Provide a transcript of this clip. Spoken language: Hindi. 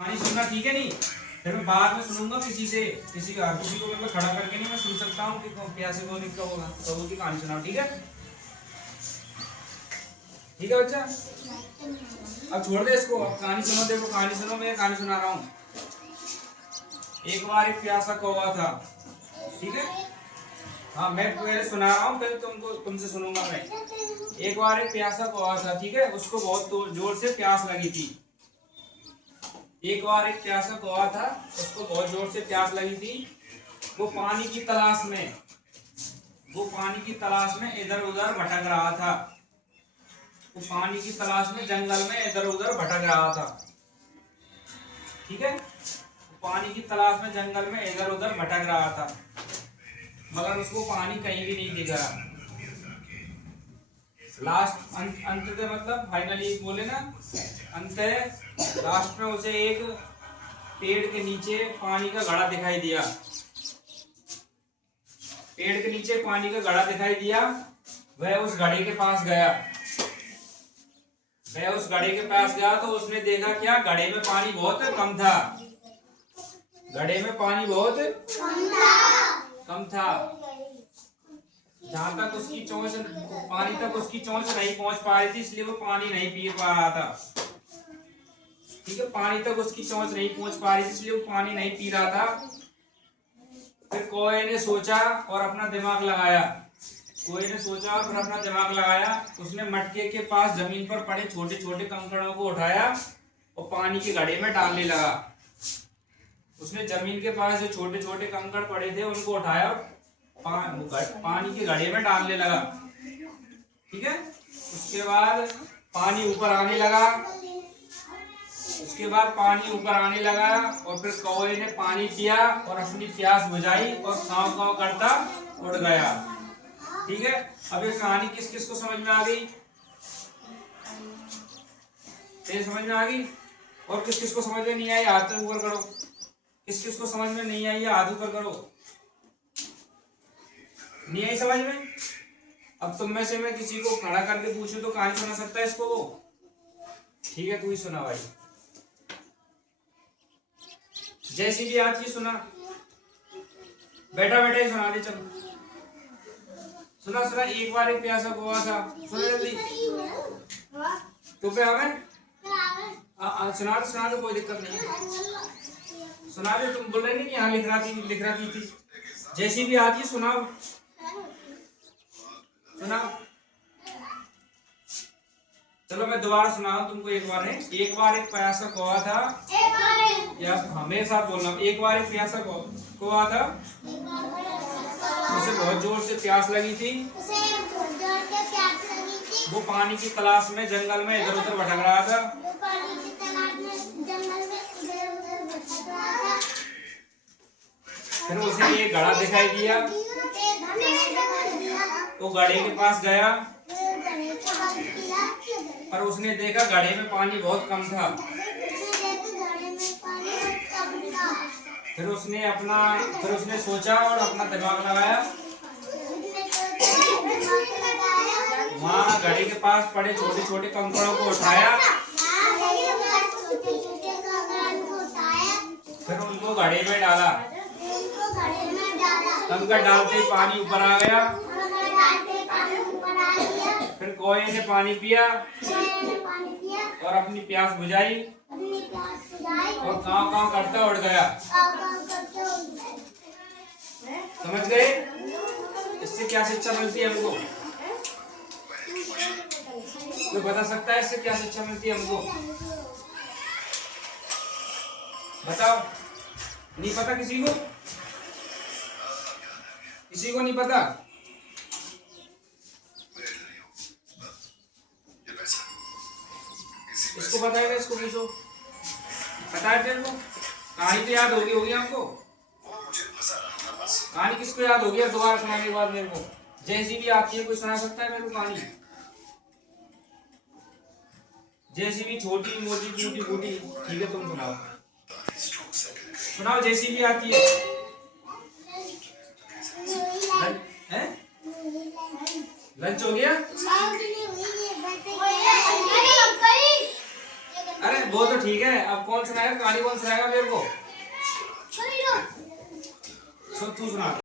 कहानी सुनना, ठीक है? नहीं फिर मैं बाद में सुनूंगा किसी को मतलब खड़ा करके नहीं मैं सुन सकता हूँ कि कैसे कौन इसका होगा कबूल की कहानी सुनाओ, ठीक है? ठीक है बच्चा, अब छोड़ दे इसको, अब कहानी सुनो। देखो कहानी सुनो, मैं कहानी सुना रहा हूँ। एक बार एक प्यासा कौवा था, ठीक है? हाँ मैं पहले सुना रहा हूँ, फिर तुमसे सुनूंगा मैं। एक बार एक प्यासा कौवा था, ठीक है? उसको बहुत जोर से प्यास लगी थी। एक बार एक प्यासा कौवा था, उसको बहुत जोर से प्यास लगी थी। वो पानी की तलाश में इधर उधर भटक रहा था। वो पानी की तलाश में जंगल में इधर उधर भटक रहा था, ठीक है? पानी की तलाश में जंगल में इधर उधर भटक रहा था, मगर उसको पानी कहीं भी नहीं दिख रहा। लास्ट अंत मतलब फाइनली बोले ना, अंत लास्ट में उसे एक पेड़ के नीचे पानी का घड़ा दिखाई दिया। पेड़ के नीचे पानी का घड़ा दिखाई दिया। वह उस घड़े के पास गया तो उसने देखा क्या, घड़े में पानी बहुत कम था। घड़े में पानी बहुत कम था। जहां तक उसकी चोंच, पानी तक उसकी चोंच नहीं पहुंच पा रही थी, इसलिए वो पानी नहीं पी पा रहा था, ठीक है? पानी तक उसकी चोंच नहीं पहुंच पा रही थी, इसलिए वो पानी नहीं पी रहा था। फिर कौवे ने सोचा और अपना दिमाग लगाया। उसने मटके के पास जमीन पर पड़े छोटे छोटे कंकड़ों को उठाया और पानी के घड़े में डालने लगा। उसने जमीन के पास जो छोटे छोटे कंकड़ पड़े थे उनको उठाया और पानी के घड़े में डालने लगा, ठीक है? उसके बाद पानी ऊपर आने लगा और फिर कौवे ने पानी पिया और अपनी प्यास बुझाई और कांव कांव करता उड़ गया, ठीक है? अब ये कहानी किस किस को समझ में आ गई? समझ में आ गई? और किस किस को समझ में नहीं आई हाथ ऊपर करो। किस किस को समझ में नहीं आई हाथ ऊपर करो। नहीं आई समझ में? अब तुम में से मैं किसी को खड़ा करके पूछूं तो कहानी सुना सकता है इसको वो? ठीक है, तू ही सुना भाई। जैसी भी आज की सुना, बैठा ही सुना दे। चलो सुना। एक बार एक प्यासा कौवा था, सुना जल्दी। तो पे हमें सुना दो, कोई दिक्कत नहीं है। सुना दे, तुम बोल रहे नहीं कि यहाँ लिख रहा थी। जैसी भी आती सुनाओ। चलो मैं दोबारा सुनाऊं तुमको एक बार है। एक बार एक प्यासा कौवा था, या हमेशा बोलना, एक बार एक प्यासा कौवा था, उसे बहुत जोर से प्यास लगी थी। वो पानी की तलाश में जंगल में इधर उधर भटक रहा था। फिर उसे एक घड़ा दिखाई दिया, वो घड़े के पास गया और उसने देखा घड़े में पानी बहुत कम था। फिर उसने सोचा और अपना दिमाग लगाया। वहाँ घड़े के पास पड़े छोटे छोटे कंकड़ों को उठाया, फिर उनको घड़े में डाला। कंकड़ डालते ही पानी ऊपर आ गया। फिर कौवे ने पानी पिया और अपनी प्यास बुझाई और कांव कांव करता उड़ गया। समझ गए? इससे क्या शिक्षा मिलती है हमको? कोई बता सकता है इससे क्या शिक्षा मिलती है हमको? बताओ। नहीं पता किसी को? किसी को नहीं पता? इसको बताएगा, इसको पूछो। पता है तेरे को? कहानी तो याद होगी आपको? कहानी किसको याद होगी? दोबारा सुनाने के बाद मेरे को जैसी भी आती है, कोई सुना सकता है मेरे को कहानी? जैसी भी छोटी मोटी टूटी फूटी, ठीक है तुम सुनाओ जैसी भी आती है। लंच हो गया? अरे वो तो ठीक है, अब कौन सुनाएगा कहानी, कौन सुनाएगा मेरे को? तू सुना।